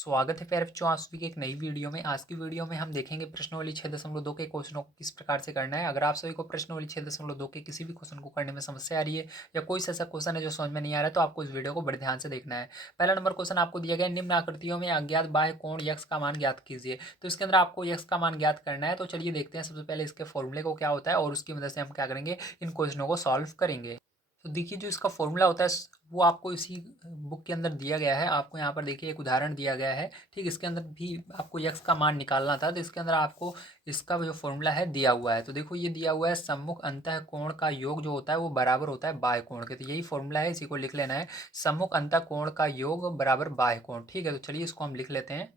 स्वागत है प्यारे बच्चों आप सभी की एक नई वीडियो में। आज की वीडियो में हम देखेंगे प्रश्नावली 6.2 के क्वेश्चनों को किस प्रकार से करना है। अगर आप सभी को प्रश्नावली 6.2 के किसी भी क्वेश्चन को करने में समस्या आ रही है या कोई ऐसा क्वेश्चन है जो समझ में नहीं आ रहा है तो आपको इस वीडियो को बड़े ध्यान से देखना है। पहला नंबर क्वेश्चन आपको दिया गया है, निम्न आकृतियों में अज्ञात बाह्य कोण यक्स का मान ज्ञात कीजिए। तो इसके अंदर आपको यक्स का मान ज्ञात करना है। तो चलिए देखते हैं सबसे पहले इसके फॉर्मूले को क्या होता है और उसकी मदद से हम क्या करेंगे, इन क्वेश्चनों को सॉल्व करेंगे। तो देखिए जो इसका फॉर्मूला होता है वो आपको इसी बुक के अंदर दिया गया है। आपको यहाँ पर देखिए एक उदाहरण दिया गया है। ठीक, इसके अंदर भी आपको यक्स का मान निकालना था तो इसके अंदर आपको इसका जो फॉर्मूला है दिया हुआ है। तो देखो ये दिया हुआ है, सम्मुख अंतः कोण का योग जो होता है वो बराबर होता है बाह्य कोण के। तो यही फॉर्मूला है, इसी को लिख लेना है, सम्मुख अंतः कोण का योग बराबर बाह्य कोण। ठीक है, तो चलिए इसको हम लिख लेते हैं।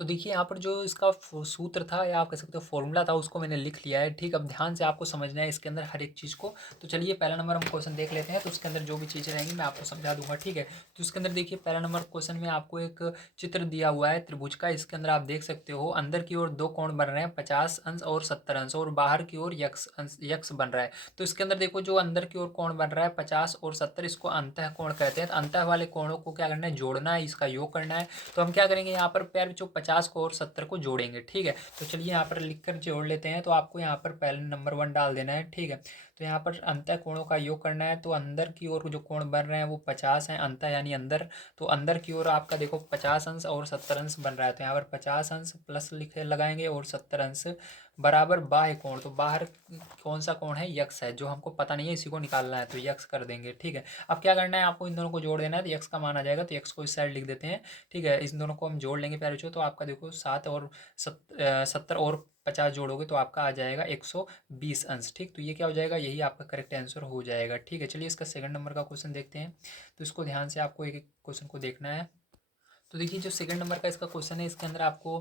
तो देखिए यहाँ पर जो इसका सूत्र था या आप कह सकते हो फॉर्मूला था उसको मैंने लिख लिया है। ठीक, अब ध्यान से आपको समझना है इसके अंदर हर एक चीज़ को। तो चलिए पहला नंबर हम क्वेश्चन देख लेते हैं, तो उसके अंदर जो भी चीज़ें रहेंगी मैं आपको समझा दूंगा। ठीक है, तो इसके अंदर देखिए पहला नंबर क्वेश्चन में आपको एक चित्र दिया हुआ है त्रिभुज का। इसके अंदर आप देख सकते हो अंदर की ओर दो कोण बन रहे हैं 50 अंश और 70 अंश, और बाहर की ओर यक्स बन रहा है। तो इसके अंदर देखो जो अंदर की ओर कोण बन रहा है 50 और 70, इसको अंतः कोण कहते हैं। तो अंतः वाले कोणों को क्या करना है, जोड़ना है, इसका योग करना है। तो हम क्या करेंगे, यहाँ पर प्यार बच्चों 50 को और 70 को जोड़ेंगे। ठीक है, तो चलिए यहाँ पर लिख कर जोड़ लेते हैं। तो आपको यहाँ पर पहले नंबर 1 डाल देना है। ठीक है, तो यहाँ पर अंतः कोणों का योग करना है। तो अंदर की ओर जो कोण बन रहे हैं वो 50 हैं, अंतः यानी अंदर। तो अंदर की ओर आपका देखो 50 अंश और 70 अंश बन रहा है। तो यहाँ पर 50 अंश प्लस लिखे लगाएंगे और 70 अंश बराबर बाह्य कोण। तो बाहर कौन सा कोण है, यक्स है, जो हमको पता नहीं है, इसी को निकालना है, तो यक्स कर देंगे। ठीक है, अब क्या करना है, आपको इन दोनों को जोड़ देना है। तो यक्स का मान आ जाएगा, तो यक्स को इस साइड लिख देते हैं। ठीक है, इन दोनों को हम जोड़ लेंगे प्यारे बच्चों। तो आपका देखो 70 और 50 जोड़ोगे तो आपका आ जाएगा 120 अंश। ठीक, तो ये क्या हो जाएगा, यही आपका करेक्ट आंसर हो जाएगा। ठीक है, चलिए इसका सेकंड नंबर का क्वेश्चन देखते हैं। तो इसको ध्यान से आपको एक एक क्वेश्चन को देखना है। तो देखिए जो सेकंड नंबर का इसका क्वेश्चन है, इसके अंदर आपको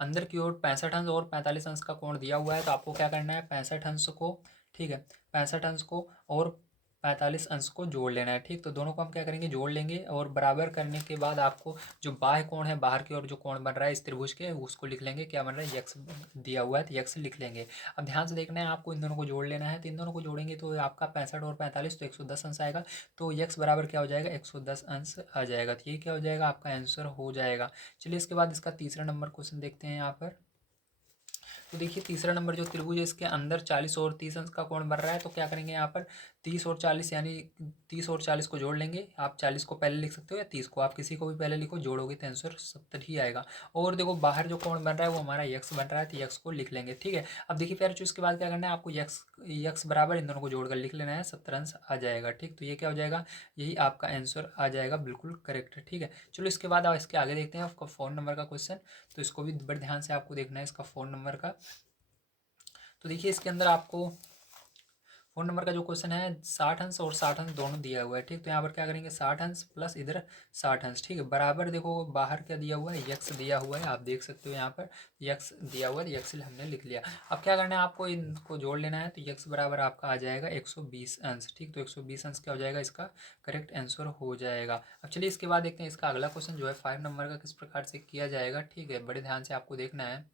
अंदर की ओर 65 अंश और 45 अंश का कोण दिया हुआ है। तो आपको क्या करना है, 65 अंश को, ठीक है, 65 अंश को और 45 अंश को जोड़ लेना है। ठीक, तो दोनों को हम क्या करेंगे, जोड़ लेंगे, और बराबर करने के बाद आपको जो बाह्य कोण है, बाहर की ओर जो कोण बन रहा है इस त्रिभुज के, उसको लिख लेंगे। क्या बन रहा है, यक्स दिया हुआ है तो यक्स लिख लेंगे। अब ध्यान से देखना है, आपको इन दोनों को जोड़ लेना है। तो इन दोनों को जोड़ेंगे तो आपका 65 और 45 तो 110 अंश आएगा। तो यक्स बराबर क्या हो जाएगा, 110 अंश आ जाएगा। तो ये क्या हो जाएगा, आपका आंसर हो जाएगा। चलिए इसके बाद इसका तीसरा नंबर क्वेश्चन देखते हैं यहाँ पर। तो देखिए तीसरा नंबर जो त्रिभुज है इसके अंदर 40 और 30 अंश का कोण बन रहा है। तो क्या करेंगे, यहाँ पर 30 और 40 यानी 30 और 40 को जोड़ लेंगे। आप 40 को पहले लिख सकते हो या 30 को, आप किसी को भी पहले लिखो, जोड़ोगे तो आंसर 70 ही आएगा। और देखो बाहर जो कोण बन रहा है वो हमारा यक्स बन रहा है, तो यक्स को लिख लेंगे। ठीक है, अब देखिए प्यारे बच्चों इसके बाद क्या करना है, आपको यक्स यक्स बराबर इन दोनों को जोड़कर लिख लेना है, 70 अंश आ जाएगा। ठीक, तो ये क्या हो जाएगा, यही आपका आंसर आ जाएगा, बिल्कुल करेक्ट है। ठीक है, चलो इसके बाद आप इसके आगे देखते हैं आपका फोन नंबर का क्वेश्चन। तो इसको भी बड़े ध्यान से आपको देखना है, इसका फोन नंबर का। तो देखिए इसके अंदर आपको फ़ोन नंबर का जो क्वेश्चन है 60 अंश और 60 अंश दोनों दिया हुआ है। ठीक, तो यहाँ पर क्या करेंगे, 60 अंश प्लस इधर 60 अंश। ठीक है, बराबर देखो बाहर क्या दिया हुआ है, यक्स दिया हुआ है, आप देख सकते हो यहाँ पर यक्स दिया हुआ है, यक्स हमने लिख लिया। अब क्या करना है, आपको इनको जोड़ लेना है। तो यक्स बराबर आपका आ जाएगा 120 अंश। ठीक, तो 120 अंश क्या हो जाएगा, इसका करेक्ट आंसर हो जाएगा। अब चलिए इसके बाद देखते हैं इसका अगला क्वेश्चन जो है 5 नंबर का किस प्रकार से किया जाएगा। ठीक है, बड़े ध्यान से आपको देखना है।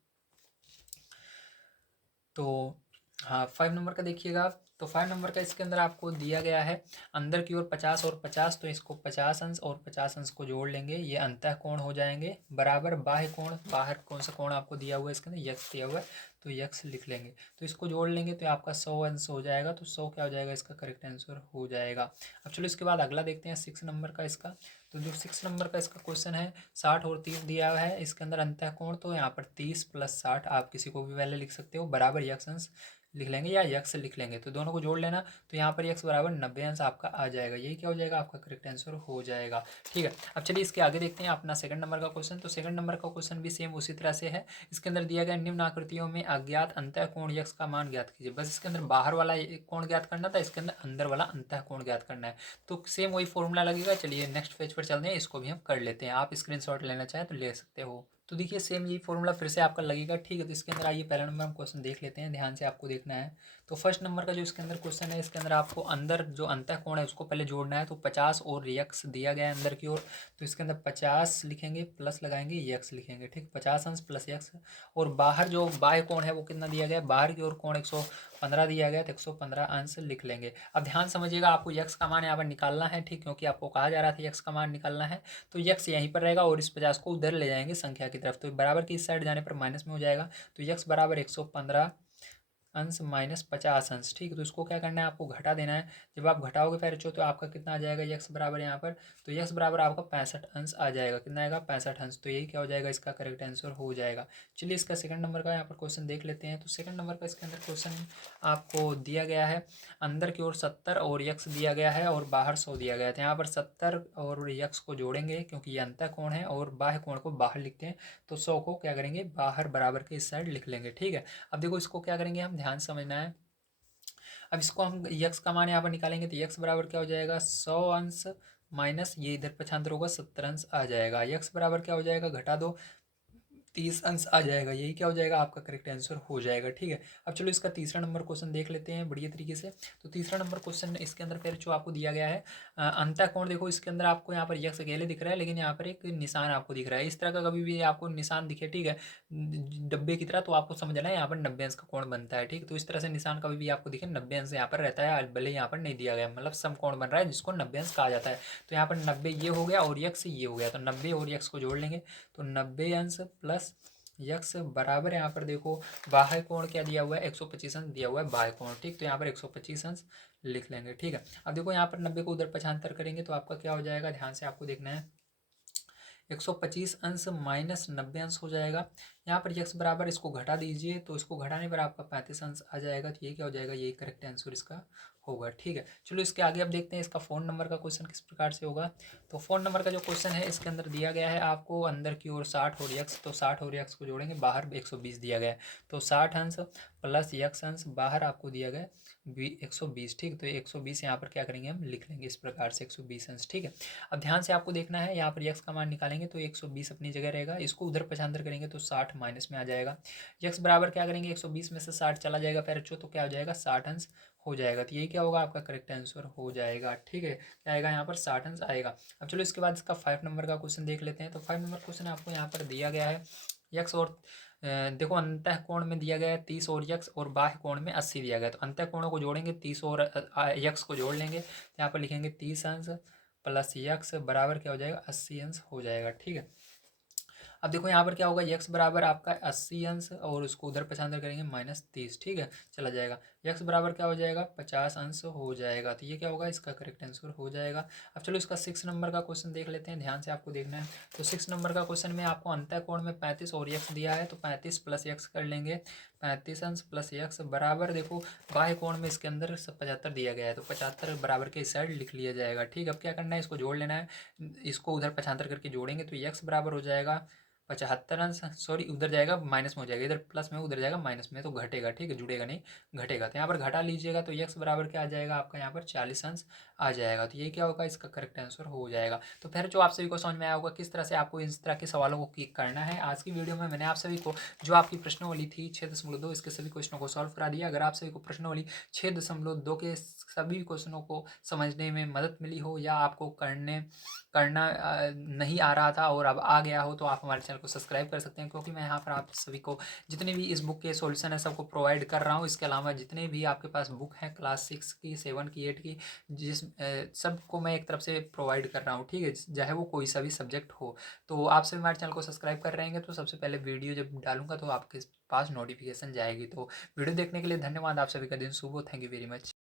तो हाँ 5 नंबर का देखिएगा। तो 5 नंबर का इसके अंदर आपको दिया गया है अंदर की ओर 50 और 50, तो इसको 50 अंश और 50 अंश को जोड़ लेंगे, ये अंतः कोण हो जाएंगे, बराबर बाह्य कोण, बाहर कौन सा कोण आपको दिया हुआ है इसके अंदर, यक्स दिया हुआ है, तो यक्स लिख लेंगे। तो इसको जोड़ लेंगे तो आपका 100 अंश हो जाएगा। तो 100 क्या हो जाएगा, इसका करेक्ट आंसर हो जाएगा। अब चलो इसके बाद अगला देखते हैं 6 नंबर का इसका। तो जो 6 नंबर का इसका क्वेश्चन है 60 और 30 दिया हुआ है, इसके अंदर अंतः कोण, तो यहाँ पर 30 प्लस 60 आप किसी को भी पहले लिख सकते हो, बराबर यक्स अंश लिख लेंगे या यक्स लिख लेंगे। तो दोनों को जोड़ लेना, तो यहाँ पर यक्स बराबर 90 अंश आपका आ जाएगा। यही क्या हो जाएगा, आपका करेक्ट आंसर हो जाएगा। ठीक है, अब चलिए इसके आगे देखते हैं अपना सेकंड नंबर का क्वेश्चन। तो सेकंड नंबर का क्वेश्चन भी सेम उसी तरह से है। इसके अंदर दिया गया निम्न आकृतियों में अज्ञात अंतः कोण यक्स का मान ज्ञात कीजिए। बस इसके अंदर बाहर वाला कोण ज्ञात करना था, इसके अंदर अंदर वाला अंतः कोण ज्ञात करना है। तो सेम वही फॉर्मूला लगेगा। चलिए नेक्स्ट पेज पर चलते हैं, इसको भी हम कर लेते हैं। आप स्क्रीनशॉट लेना चाहें तो ले सकते हो। तो देखिए सेम यही फॉर्मूला फिर से आपका लगेगा, ठीक है। तो इसके अंदर आइए पहला नंबर हम क्वेश्चन देख लेते हैं, ध्यान से आपको देखना है। तो फर्स्ट नंबर का जो इसके अंदर क्वेश्चन है, इसके अंदर आपको अंदर जो अंतः कोण है उसको पहले जोड़ना है। तो 50 और यक्स दिया गया है अंदर की ओर, तो इसके अंदर 50 लिखेंगे प्लस लगाएंगे यक्स लिखेंगे, ठीक। 50 अंश प्लस यक्स। और बाहर जो बाह्य कोण है वो कितना दिया गया है, बाहर की ओर कोण 115 दिया गया है, तो 115 अंश लिख लेंगे। अब ध्यान समझिएगा, आपको यक्स का मान यहाँ पर निकालना है, ठीक, क्योंकि आपको कहा जा रहा था यक्स का मान निकालना है। तो यक्स यहीं पर रहेगा और इस 50 को उधर ले जाएंगे संख्या की तरफ, तो बराबर की इस साइड जाने पर माइनस में हो जाएगा। तो यक्स बराबर 115 अंश माइनस 50 अंश, ठीक है। तो इसको क्या करना है, आपको घटा देना है। जब आप घटाओगे फिर तो आपका कितना आ जाएगा, यक्स बराबर यहाँ पर, तो यक्स बराबर आपका 65 अंश आ जाएगा। कितना आएगा, 65 अंश। तो यही क्या हो जाएगा, इसका करेक्ट आंसर हो जाएगा। चलिए इसका सेकंड नंबर का यहाँ पर क्वेश्चन देख लेते हैं। तो सेकंड नंबर का इसके अंदर क्वेश्चन आपको दिया गया है, अंदर की ओर 70 और यक्स दिया गया है और बाहर 100 दिया गया है। तो यहाँ पर 70 और यक्स को जोड़ेंगे क्योंकि ये अंतः कोण है और बाह्य कोण को बाहर लिखते हैं, तो 100 को क्या करेंगे, बाहर बराबर के इस साइड लिख लेंगे, ठीक है। अब देखो इसको क्या करेंगे, हम ध्यान से समझना है। अब इसको हम यक्स का मान यहाँ पर निकालेंगे, तो यक्स बराबर क्या हो जाएगा, 100 अंश माइनस ये इधर पक्षांतर होगा 70 अंश आ जाएगा। यक्स बराबर क्या हो जाएगा, घटा दो 30 अंश आ जाएगा। यही क्या हो जाएगा, आपका करेक्ट आंसर हो जाएगा, ठीक है। अब चलो इसका तीसरा नंबर क्वेश्चन देख लेते हैं बढ़िया तरीके से। तो तीसरा नंबर क्वेश्चन इसके अंदर फिर जो आपको दिया गया है, अंतः कोण देखो, इसके अंदर आपको यहाँ पर यक्स अकेले दिख रहा है, लेकिन यहाँ पर एक निशान आपको दिख रहा है। इस तरह का कभी भी आपको निशान दिखे, ठीक है, डब्बे की तरह, तो आपको समझना है यहाँ पर 90 अंश का कोण बनता है, ठीक। तो इस तरह से निशान कभी भी आपको दिखे 90 अंश यहाँ पर रहता है, भले यहाँ पर नहीं दिया गया, मतलब समकोण बन रहा है जिसको 90 अंश कहा जाता है। तो यहाँ पर 90 ये हो गया और यक्स ये हो गया, तो 90 और यक्स को जोड़ लेंगे, तो 90 अंश प्लस यक्स बराबर यहाँ पर देखो बाह्य कोण क्या दिया हुआ है, 125 अंश दिया हुआ है बाह्य कोण, ठीक। तो यहाँ पर 125 अंश लिख लेंगे, ठीक है। अब देखो यहाँ पर 90 को उधर पक्षांतर करेंगे तो आपका क्या हो जाएगा, ध्यान से आपको देखना है। 125 अंश माइनस 90 अंश हो जाएगा। यहाँ पर यक्स बराबर इसको घटा दीजिए, तो इसको घटाने पर आपका 35 अंश आ जाएगा। तो ये क्या हो जाएगा, यही करेक्ट आंसर इसका होगा, ठीक है। चलो इसके आगे अब देखते हैं इसका फोन नंबर का क्वेश्चन किस प्रकार से होगा। तो फोन नंबर का जो क्वेश्चन है, इसके अंदर दिया गया है आपको अंदर की ओर 60 और यक्स, तो 60 और यक्स को जोड़ेंगे, बाहर 120 दिया गया है, तो 60 अंश प्लस यक्स अंश, बाहर आपको दिया गया 120, ठीक। तो 120 यहाँ पर क्या करेंगे, हम लिख लेंगे इस प्रकार से 120 अंश, ठीक है। अब ध्यान से आपको देखना है, यहाँ पर यक्स का मान निकालेंगे तो 120 अपनी जगह रहेगा, इसको उधर पक्षांतर करेंगे तो 60 माइनस में आ जाएगा। यक्स बराबर क्या करेंगे, 120 में से 60 चला जाएगा फिर तो क्या हो जाएगा, 60 अंश हो जाएगा। तो यही क्या होगा, आपका करेक्ट आंसर हो जाएगा, ठीक है। क्या आएगा, यहाँ पर 60 अंश आएगा। अब चलो इसके बाद इसका 5 नंबर का क्वेश्चन देख लेते हैं। तो 5 नंबर क्वेश्चन आपको यहाँ पर दिया गया है, यक्स और देखो अंतः कोण में दिया गया है 30 और यक्स और बाह्य कोण में 80 दिया गया है। तो अंतः कोणों को जोड़ेंगे, 30 और यक्स को जोड़ लेंगे, तो यहाँ पर लिखेंगे 30 अंश प्लस यक्स बराबर क्या हो जाएगा, 80 अंश हो जाएगा, ठीक है। अब देखो यहाँ पर क्या होगा, यक्स बराबर आपका 80 अंश और उसको उधर पक्षांतर करेंगे -30, ठीक है, चला जाएगा। यक्स बराबर क्या हो जाएगा, 50 अंश हो जाएगा। तो ये क्या होगा, इसका करेक्ट आंसर हो जाएगा। अब चलो इसका 6 नंबर का क्वेश्चन देख लेते हैं, ध्यान से आपको देखना है। तो 6 नंबर का क्वेश्चन में आपको अंतः कोण में 35 और यक्स दिया है, तो 35 प्लस यक्स कर लेंगे, 35 अंश प्लस यक्स बराबर देखो बाह्य कोण में इसके अंदर 75 दिया गया है, तो 75 बराबर के इस साइड लिख लिया जाएगा, ठीक। अब क्या करना है, इसको जोड़ लेना है, इसको उधर पक्षांतर करके जोड़ेंगे तो यक्स बराबर हो जाएगा 75 अंश, सॉरी उधर जाएगा माइनस में हो जाएगा, इधर प्लस में उधर जाएगा माइनस में, तो घटेगा, ठीक है, जुड़ेगा नहीं, घटेगा। तो यहाँ पर घटा लीजिएगा तो यक्स बराबर क्या आ जाएगा, आपका यहाँ पर 40 अंश आ जाएगा। तो ये क्या होगा, इसका करेक्ट आंसर हो जाएगा। तो फिर जो आप सभी को समझ में आया होगा किस तरह से आपको इस तरह के सवालों को क्लिक करना है। आज की वीडियो में मैंने आप सभी को जो आपकी प्रश्नावली थी 6.2, इसके सभी क्वेश्चनों को सॉल्व करा दिया। अगर आप सभी को प्रश्नावली 6.2 के सभी क्वेश्चनों को समझने में मदद मिली हो या आपको करना नहीं आ रहा था और अब आ गया हो, तो आप हमारे चैनल को सब्सक्राइब कर सकते हैं, क्योंकि मैं यहाँ पर आप सभी को जितने भी इस बुक के सॉल्यूशन है सबको प्रोवाइड कर रहा हूँ। इसके अलावा जितने भी आपके पास बुक हैं क्लास 6 की, 7 की, 8 की, सबको मैं एक तरफ से प्रोवाइड कर रहा हूँ, ठीक है, चाहे वो कोई सा भी सब्जेक्ट हो। तो आप सभी हमारे चैनल को सब्सक्राइब कर रहेंगे तो सबसे पहले वीडियो जब डालूंगा तो आपके पास नोटिफिकेशन जाएगी। तो वीडियो देखने के लिए धन्यवाद, आप सभी का दिन शुभ हो, थैंक यू वेरी मच।